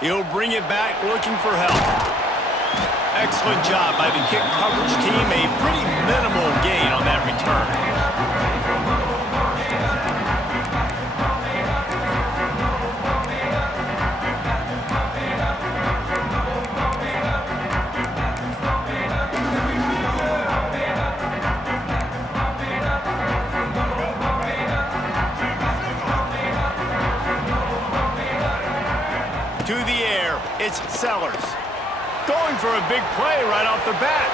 He'll bring it back looking for help. Excellent job by the kick coverage team. A pretty minimal gain on that return. To the air, it's Sellers. Going for a big play right off the bat.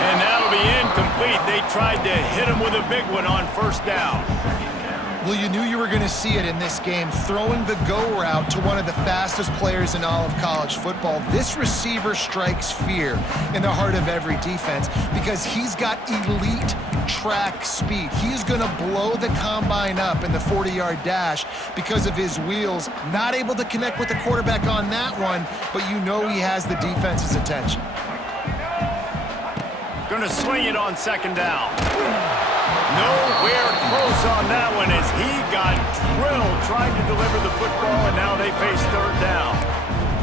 And that'll be incomplete. They tried to hit him with a big one on first down. Well, you knew you were going to see it in this game, throwing the go route to one of the fastest players in all of college football. This receiver strikes fear in the heart of every defense because he's got elite track speed. He's going to blow the combine up in the 40-yard dash because of his wheels. Not able to connect with the quarterback on that one, but you know he has the defense's attention. Gonna swing it on second down. Nowhere close on that one as he got drilled trying to deliver the football, and now they face third down.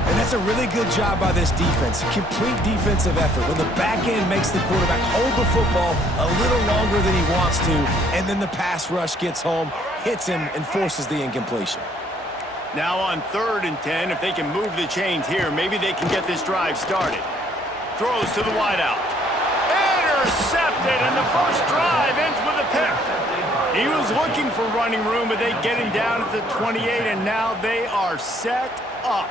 And that's a really good job by this defense. Complete defensive effort. When the back end makes the quarterback hold the football a little longer than he wants to, and then the pass rush gets home, hits him, and forces the incompletion. Now on 3rd and 10, if they can move the chains here, maybe they can get this drive started. Throws to the wideout. Intercepted, and the first drive ends with a pick. He was looking for running room, but they get him down at the 28, and now they are set up.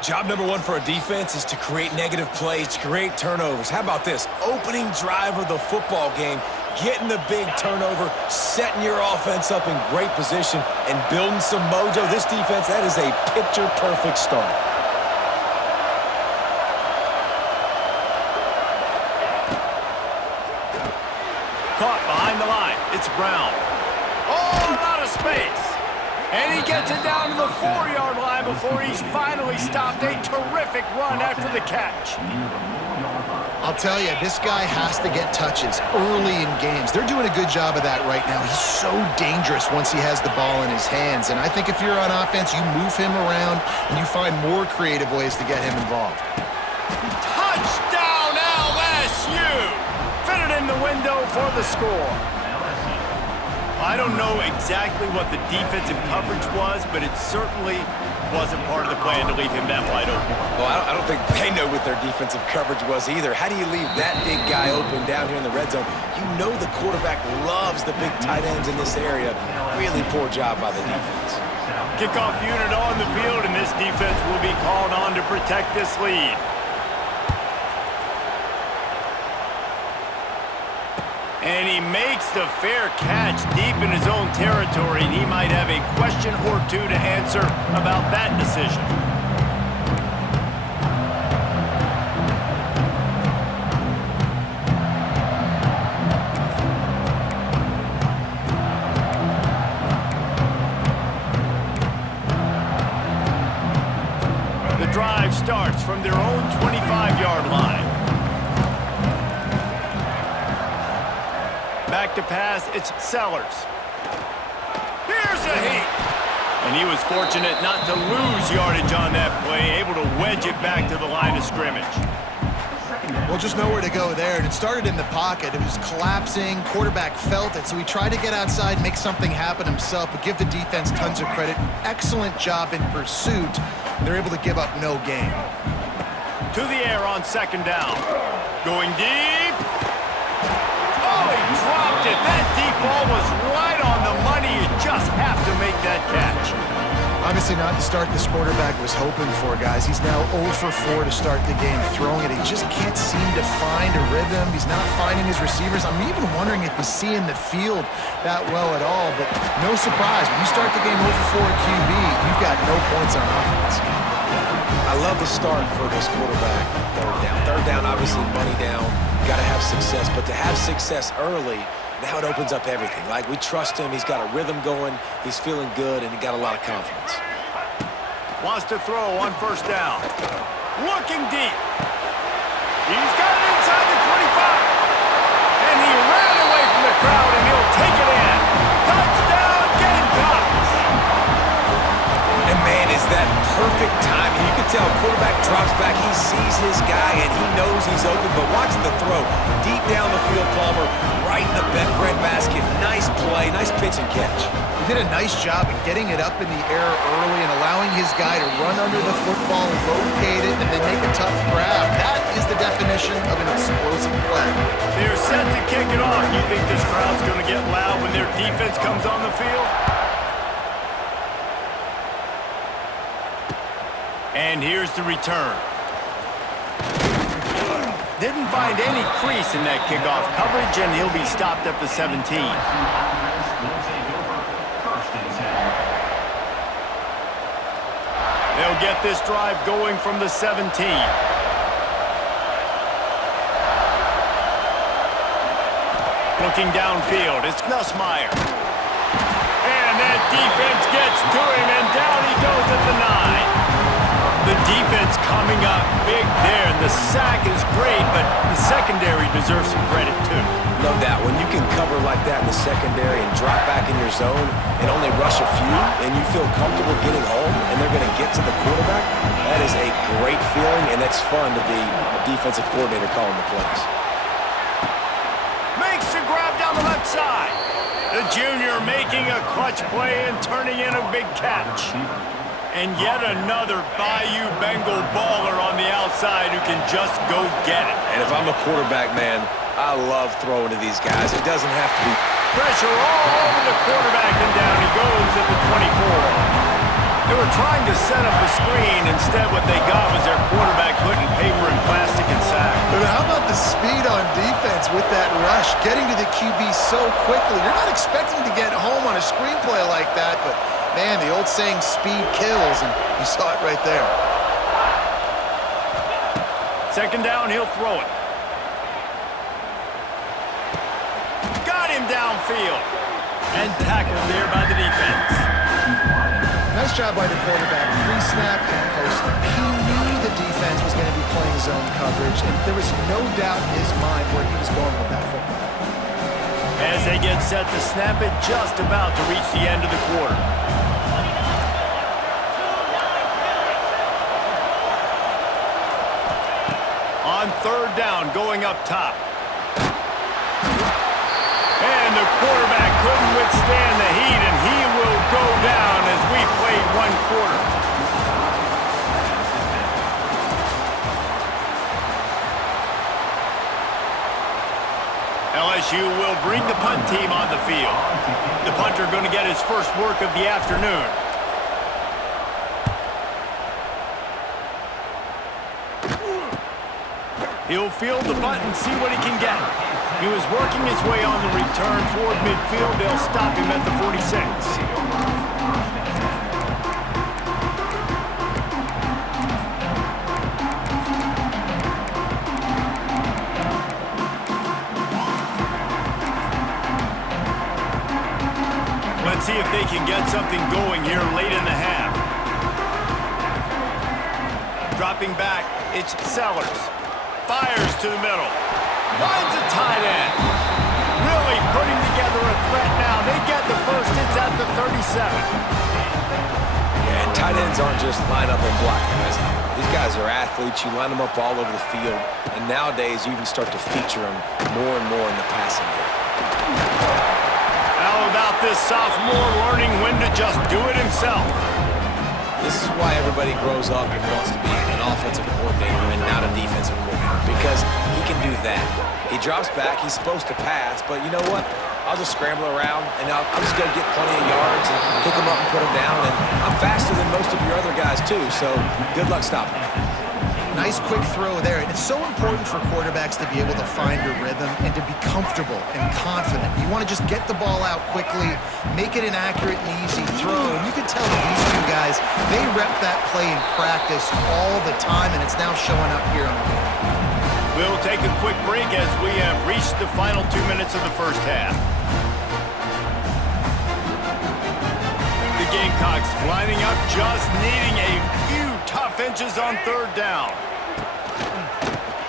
Job number one for a defense is to create negative plays, to create turnovers. How about this? Opening drive of the football game, getting the big turnover, setting your offense up in great position, and building some mojo. This defense, that is a picture-perfect start. Caught behind the line. It's Brown. Oh, out of space. And he gets it down to the 4-yard line before he's finally stopped. A terrific run after the catch. I'll tell you, this guy has to get touches early in games. They're doing a good job of that right now. He's so dangerous once he has the ball in his hands. And I think if you're on offense, you move him around and you find more creative ways to get him involved. Touchdown LSU! Fitted in the window for the score. I don't know exactly what the defensive coverage was, but it certainly wasn't part of the plan to leave him that wide open. Well, I don't think they know what their defensive coverage was either. How do you leave that big guy open down here in the red zone? You know the quarterback loves the big tight ends in this area. Really poor job by the defense. Kickoff unit on the field, and this defense will be called on to protect this lead. And he makes the fair catch deep in his own territory, and he might have a question or two to answer about that decision. The drive starts from their own 25-yard line. Back to pass, it's Sellers. Here's a heat. And he was fortunate not to lose yardage on that play, able to wedge it back to the line of scrimmage. Well, just nowhere to go there. And it started in the pocket. It was collapsing. Quarterback felt it, so he tried to get outside, make something happen himself, but give the defense tons of credit. Excellent job in pursuit. They're able to give up no gain. To the air on second down. Going deep. Oh, he dropped it. That deep ball was right on the money. You just have to make that catch. Obviously not the start this quarterback was hoping for, guys. He's now 0 for 4 to start the game throwing it. He just can't seem to find a rhythm. He's not finding his receivers. I'm even wondering if he's seeing the field that well at all, but no surprise. When you start the game 0 for 4 at QB, you've got no points on offense. I love the start for this quarterback. Third down. Third down, obviously money down. Got to have success, but to have success early, now it opens up everything. Like, we trust him. He's got a rhythm going. He's feeling good, and he got a lot of confidence. Wants to throw on first down. Looking deep. He's got it inside the 25. And he ran away from the crowd, and he'll take it in. Touchdown, Gamecocks! And, man, is that perfect timing. You can tell quarterback drops back. He sees his guy, and he knows he's open. But watch the throw. Deep down the field, Palmer, right in the breadbasket. Nice play, nice pitch and catch. He did a nice job in getting it up in the air early and allowing his guy to run under the football, locate it, and then make a tough grab. That is the definition of an explosive play. They're set to kick it off. You think this crowd's going to get loud when their defense comes on the field? And here's the return. Didn't find any crease in that kickoff coverage, and he'll be stopped at the 17. They'll get this drive going from the 17. Looking downfield, it's Nussmeier. And that defense gets to him, and down he goes at the 9. The defense coming up big there, and the sack is great, but the secondary deserves some credit too. No doubt. When you can cover like that in the secondary and drop back in your zone and only rush a few, and you feel comfortable getting home, and they're going to get to the quarterback, that is a great feeling, and it's fun to be a defensive coordinator calling the plays. Makes the grab down the left side. The junior making a clutch play and turning in a big catch. And yet another Bayou Bengal baller on the outside who can just go get it. And if I'm a quarterback, man, I love throwing to these guys. It doesn't have to be. Pressure all over the quarterback, and down he goes at the 24. They were trying to set up a screen. Instead, what they got was their quarterback putting paper and plastic and sack. But how about the speed on defense with that rush, getting to the QB so quickly? You're not expecting to get home on a screenplay like that, but man, the old saying, speed kills, and you saw it right there. Second down, he'll throw it. Got him downfield. And tackled there by the defense. Nice job by the quarterback, pre-snap and post-snap. He knew the defense was going to be playing zone coverage, and there was no doubt in his mind where he was going with that football. As they get set to snap it, just about to reach the end of the quarter. On third down, going up top. And the quarterback couldn't withstand the heat, and he will go down as we played one quarter. LSU will bring the punt team on the field. The punter going to get his first work of the afternoon. He'll field the punt and see what he can get. He was working his way on the return toward midfield. They'll stop him at the 46. Let's see if they can get something going here late in the half. Dropping back, it's Sellers. Fires to the middle. Finds a tight end. Really putting together a threat now. They get the first. It's at the 37. Yeah, and tight ends aren't just line up and block guys. These guys are athletes. You line them up all over the field. And nowadays, you even start to feature them more and more in the passing game. How about this sophomore learning when to just do it himself? This is why everybody grows up and wants to be an offensive coordinator and not a defensive coordinator, because he can do that. He drops back, he's supposed to pass, but you know what? I'll just scramble around, and I'll just go get plenty of yards and pick them up and put them down, and I'm faster than most of your other guys too, so good luck stopping me. Nice quick throw there. And it's so important for quarterbacks to be able to find a rhythm and to be comfortable and confident. You want to just get the ball out quickly, make it an accurate and easy throw. And you can tell that these two guys, they rep that play in practice all the time, and it's now showing up here on the game. We'll take a quick break as we have reached the final 2 minutes of the first half. The Gamecocks lining up, just needing a few tough inches on third down.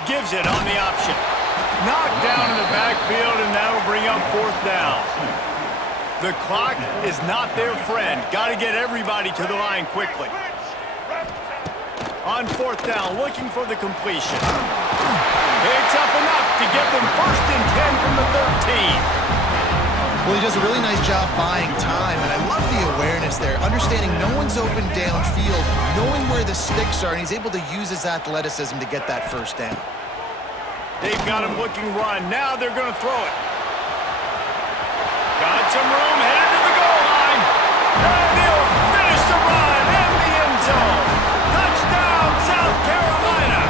Gives it on the option. Knocked down in the backfield, and that'll bring up fourth down. The clock is not their friend. Got to get everybody to the line quickly. On fourth down, looking for the completion. It's up enough to give them 1st and 10 from the 13. Well, he does a really nice job buying time, and I love the awareness there, understanding no one's open downfield, knowing where the sticks are, and he's able to use his athleticism to get that 1st down. They've got him looking run. Now they're going to throw it. Got some room, headed to the goal line. And he'll finish the run in the end zone. Touchdown, South Carolina.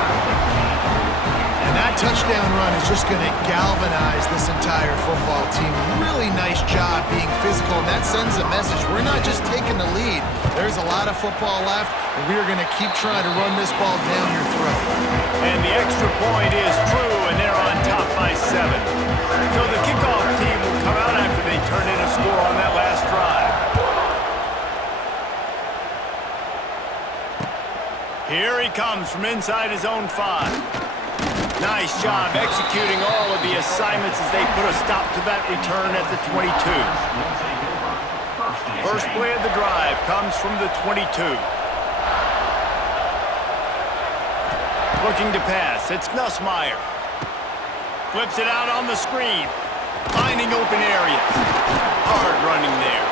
And that touchdown run is just going to galvanize this entire football team. Really nice job being physical, and that sends a message. We're not just taking the lead. There's a lot of football left, and we are going to keep trying to run this ball down your throat. And the extra point is true, and they're on top by 7. So the kickoff team will come out after they turn in a score on that last drive. Here he comes from inside his own 5. Nice job executing all of the assignments as they put a stop to that return at the 22. First play of the drive comes from the 22. Looking to pass, it's Nussmeier. Flips it out on the screen. Finding open areas. Hard running there.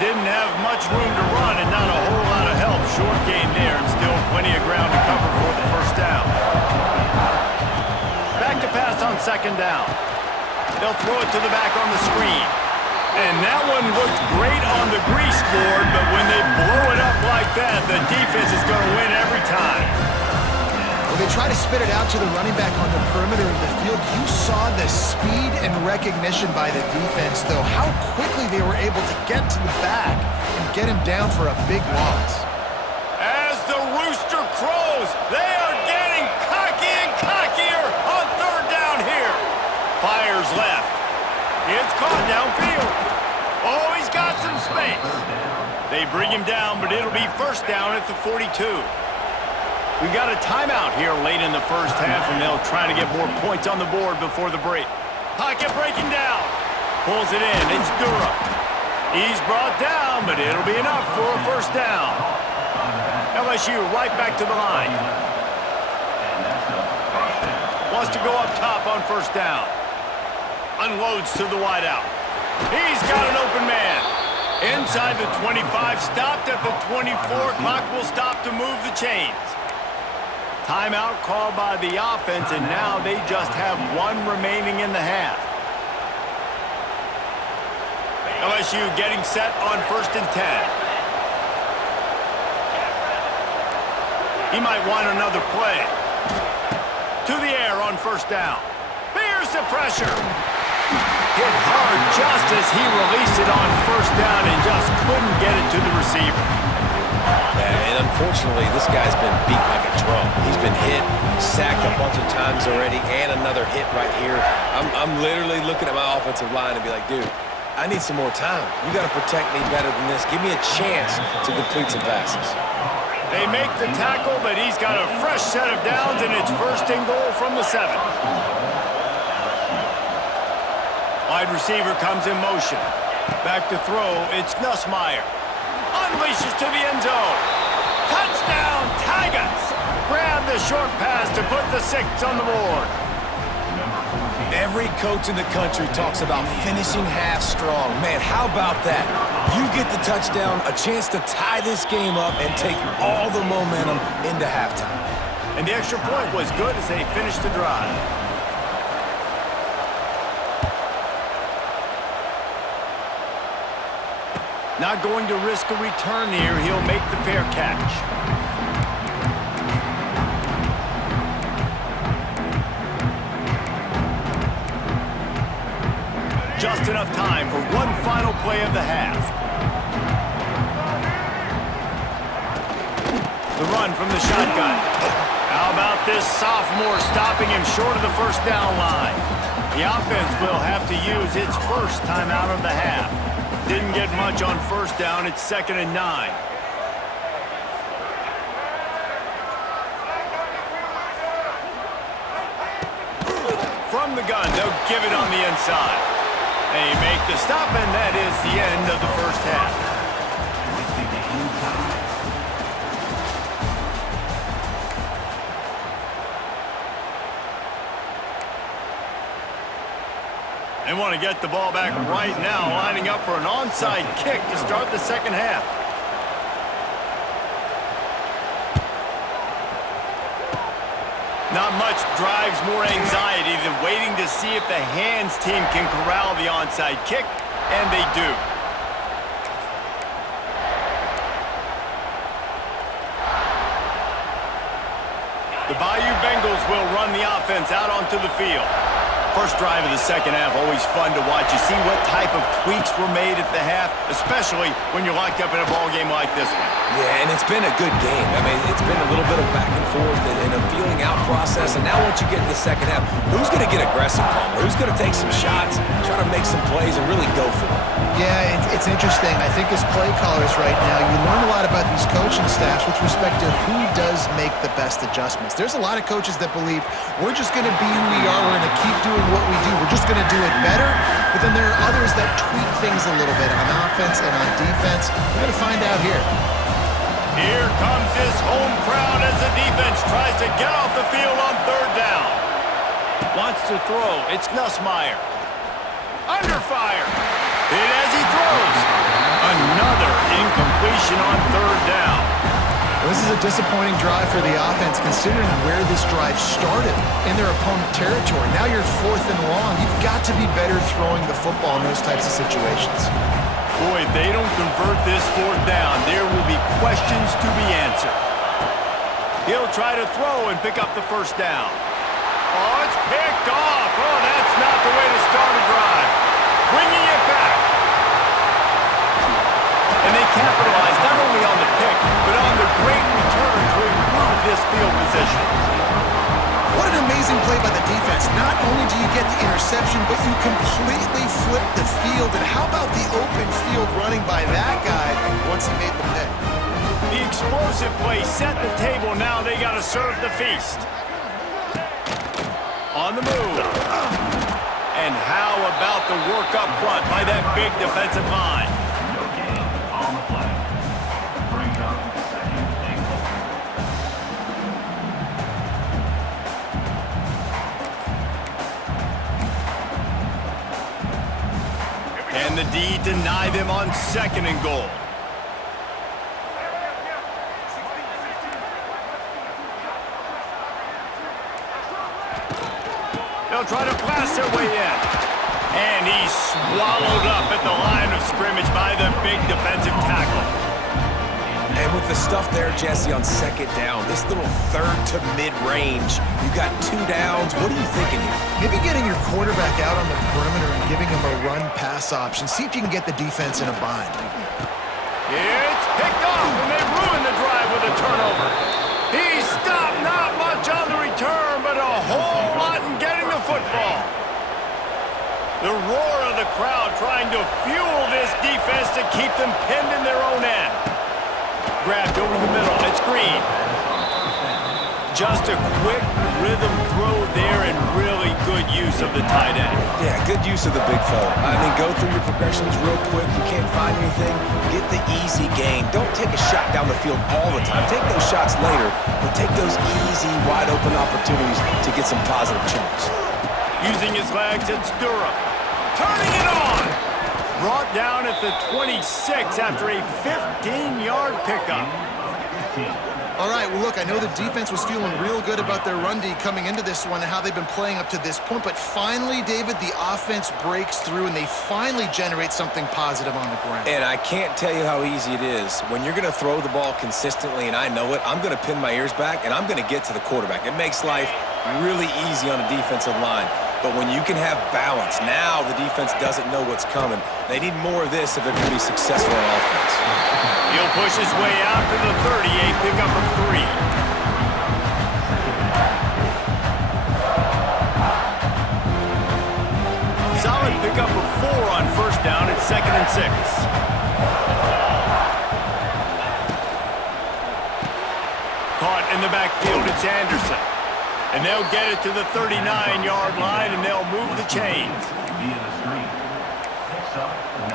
Didn't have much room to run and not a whole lot of help. Short gain there and still plenty of ground to cover for the 1st down. Back to pass on 2nd down. They'll throw it to the back on the screen. And that one looked great on the grease board, but when they blow it up like that, the defense is going to win every time. Well, they try to spit it out to the running back on the perimeter of the field. You saw the speed and recognition by the defense, though. How quickly they were able to get to the back and get him down for a big loss. As the rooster crows, they are getting cocky and cockier on 3rd down here. Fires left. It's caught downfield. Oh, he's got some space. They bring him down, but it'll be 1st down at the 42. We got a timeout here late in the 1st half, and they'll try to get more points on the board before the break. Pocket breaking down. Pulls it in. It's Durham. He's brought down, but it'll be enough for a 1st down. LSU right back to the line. Wants to go up top on 1st down. Unloads to the wideout. He's got an open man. Inside the 25, stopped at the 24. Clock will stop to move the chains. Timeout called by the offense, and now they just have 1 remaining in the half. LSU getting set on 1st and 10. He might want another play. To the air on 1st down. Bears the pressure. Hit hard just as he released it on 1st down and just couldn't get it to the receiver. Yeah, and unfortunately, this guy's been beat like a drum. He's been hit, sacked a bunch of times already, and another hit right here. I'm literally looking at my offensive line and be like, dude, I need some more time. You got to protect me better than this. Give me a chance to complete some passes. They make the tackle, but he's got a fresh set of downs, and it's 1st and goal from the 7. Wide receiver comes in motion. Back to throw, it's Nussmeier. Unleashes to the end zone. Touchdown, Tigers! Grab the short pass to put the 6 on the board. Every coach in the country talks about finishing half strong. Man, how about that? You get the touchdown, a chance to tie this game up and take all the momentum into halftime. And the extra point was good as they finished the drive. Not going to risk a return here. He'll make the fair catch. Just enough time for one final play of the half. The run from the shotgun. How about this sophomore stopping him short of the 1st down line? The offense will have to use its first timeout of the half. Didn't get much on 1st down. It's 2nd and 9. From the gun, they'll give it on the inside. They make the stop, and that is the end of the 1st half. They want to get the ball back right now, lining up for an onside kick to start the second half. Not much drives more anxiety than waiting to see if the hands team can corral the onside kick, and they do. The Bayou Bengals will run the offense out onto the field. First drive of the second half, always fun to watch. You see what type of tweaks were made at the half, especially when you're locked up in a ball game like this one. Yeah, and it's been a good game. I mean, it's been a little bit of back and forth and a feeling out process. And now once you get in the second half, who's going to get aggressive, Palmer? Who's going to take some shots, try to make some plays, and really go for it? Yeah, it's interesting. I think as play callers right now, you learn a lot about these coaching staffs with respect to who does make the best adjustments. There's a lot of coaches that believe we're just going to be who we are. We're going to keep doing what we do. We're just going to do it better. But then there are others that tweak things a little bit on offense and on defense. We're going to find out here. Here comes his home crowd as the defense tries to get off the field on third down. Wants to throw. It's Nussmeier. Under fire. Hit as he throws. Another incompletion on third down. Well, this is a disappointing drive for the offense considering where this drive started in their opponent territory. Now you're 4th and long. You've got to be better throwing the football in those types of situations. Boy, if they don't convert this fourth down, there will be questions to be answered. He'll try to throw and pick up the first down. Oh, it's picked off. Oh, that's not the way to start a drive. Bringing it back. And they capitalize not only on the pick, but on the great return to improve this field position. What an amazing play by the defense. Not only do you get the interception, but you completely flip the field. And how about the open field running by that guy once he made the pick? The explosive play set the table. Now they got to serve the feast. On the move. And how about the work up front by that big defensive line? And the D deny them on 2nd and goal. They'll try to blast their way in. And he's swallowed up at the line of scrimmage by the big defensive tackle. And with the stuff there, Jesse, on 2nd down, this little 3rd to mid-range, you got 2 downs. What are you thinking here? Maybe getting your quarterback out on the perimeter and giving him a run-pass option. See if you can get the defense in a bind. It's picked off, and they ruin the drive with a turnover. He stopped not much on the return, but a whole lot in getting the football. The roar of the crowd trying to fuel this defense to keep them pinned in their own end. Grabbed over the middle. It's Green. Just a quick rhythm throw there and really good use of the tight end. Yeah, good use of the big fella. I mean, go through your progressions real quick. You can't find anything. Get the easy gain. Don't take a shot down the field all the time. Take those shots later, but take those easy, wide-open opportunities to get some positive chunks. Using his legs, it's Durham. Turning it on. Brought down at the 26 after a 15-yard pickup. All right, well, look, I know the defense was feeling real good about their run D coming into this one and how they've been playing up to this point, but finally, David, the offense breaks through and they finally generate something positive on the ground. And I can't tell you how easy it is. When you're going to throw the ball consistently, and I know it, I'm going to pin my ears back, and I'm going to get to the quarterback. It makes life really easy on a defensive line. But when you can have balance, now the defense doesn't know what's coming. They need more of this if they're going to be successful on offense. He'll push his way out to the 38, pickup of 3. Solid pickup of 4 on 1st down at 2nd and 6. Caught in the backfield, it's Anderson. And they'll get it to the 39-yard line, and they'll move the chains. Via the screen. Picks up 9.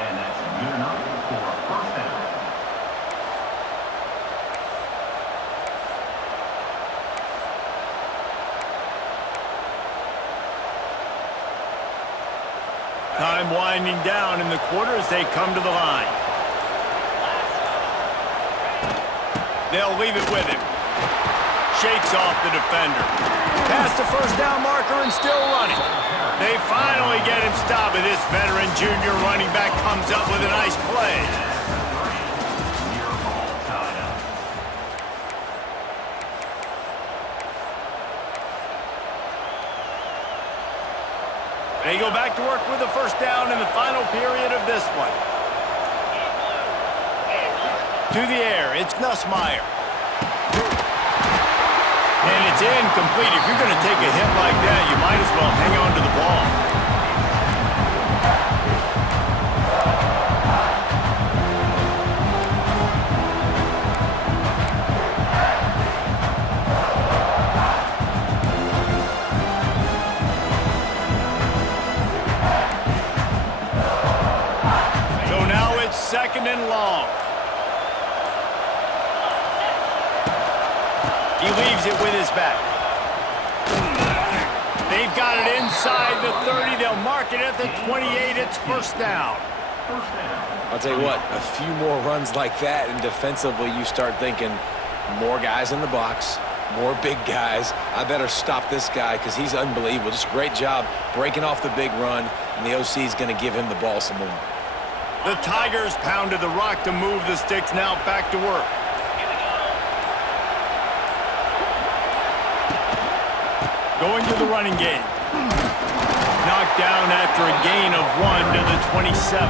And that's good enough for a 1st down. winding down in the quarter as they come to the line. They'll leave it with him. Shakes off the defender. Past the first down marker and still running. They finally get him stopped, and this veteran junior running back comes up with a nice play. Near ball tied up. They go back to work with the first down in the final period of this one. To the air, it's Nussmeier. And it's incomplete. If you're going to take a hit like that, you might as well hang on to the ball. So now it's second and long. He leaves it with his back. They've got it inside the 30. They'll mark it at the 28. It's first down. I'll tell you what, a few more runs like that, and defensively you start thinking more guys in the box, more big guys. I better stop this guy because he's unbelievable. Just a great job breaking off the big run, and the OC is going to give him the ball some more. The Tigers pounded the rock to move the sticks. Now back to work. Going to the running game. Knocked down after a gain of 1 to the 27.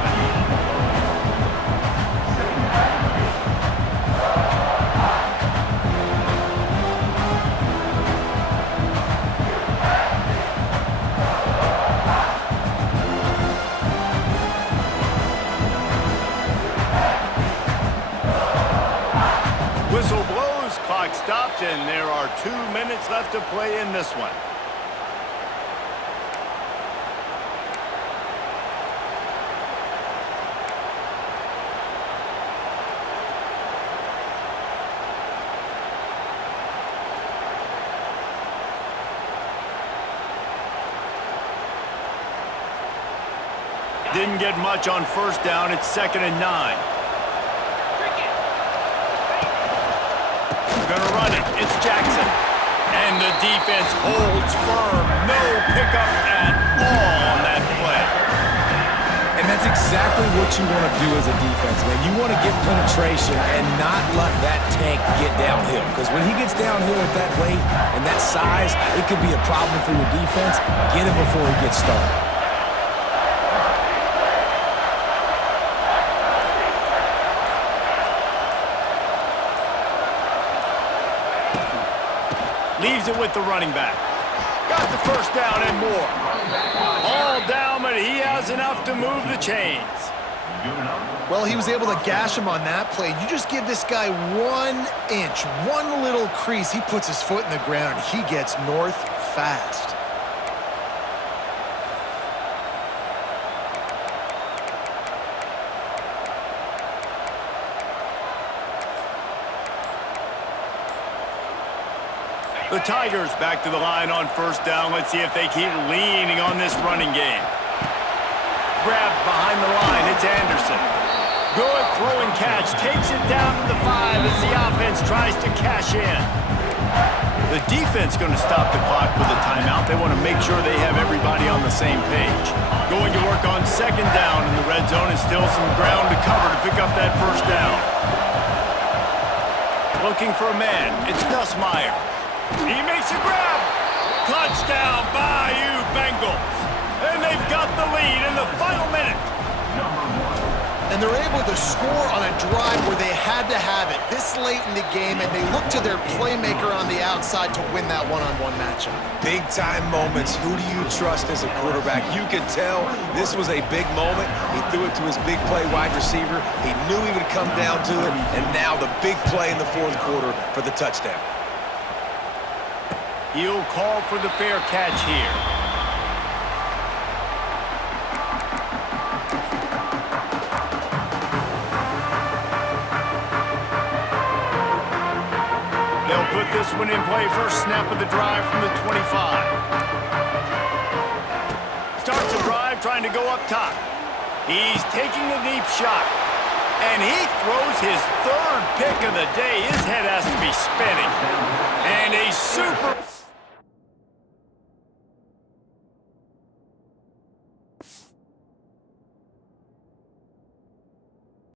Whistle blows, clock stops, and there are 2 minutes left to play in this one. Didn't get much on first down. It's second and 9. Gonna run it. It's Jackson. And the defense holds firm. No pickup at all on that play. And that's exactly what you want to do as a defense, man. You want to get penetration and not let that tank get downhill. Because when he gets downhill at that weight and that size, it could be a problem for your defense. Get him before he gets started. Leaves it with the running back. Got the first down and more. All down, but he has enough to move the chains. Well, he was able to gash him on that play. You just give this guy 1 inch, one little crease, he puts his foot in the ground, and he gets north fast. The Tigers back to the line on first down. Let's see if they keep leaning on this running game. Grabbed behind the line. It's Anderson. Good throw and catch. Takes it down to the 5 as the offense tries to cash in. The defense going to stop the clock with a timeout. They want to make sure they have everybody on the same page. Going to work on second down in the red zone, and still some ground to cover to pick up that first down. Looking for a man. It's Nussmeier. He makes a grab. Touchdown, Bayou Bengals. And they've got the lead in the final minute. And they're able to score on a drive where they had to have it this late in the game, and they look to their playmaker on the outside to win that one-on-one matchup. Big-time moments. Who do you trust as a quarterback? You could tell this was a big moment. He threw it to his big play wide receiver. He knew he would come down to it, and now the big play in the fourth quarter for the touchdown. He'll call for the fair catch here. They'll put this one in play. First snap of the drive from the 25. Starts a drive trying to go up top. He's taking a deep shot. And he throws his third pick of the day. His head has to be spinning. And a super...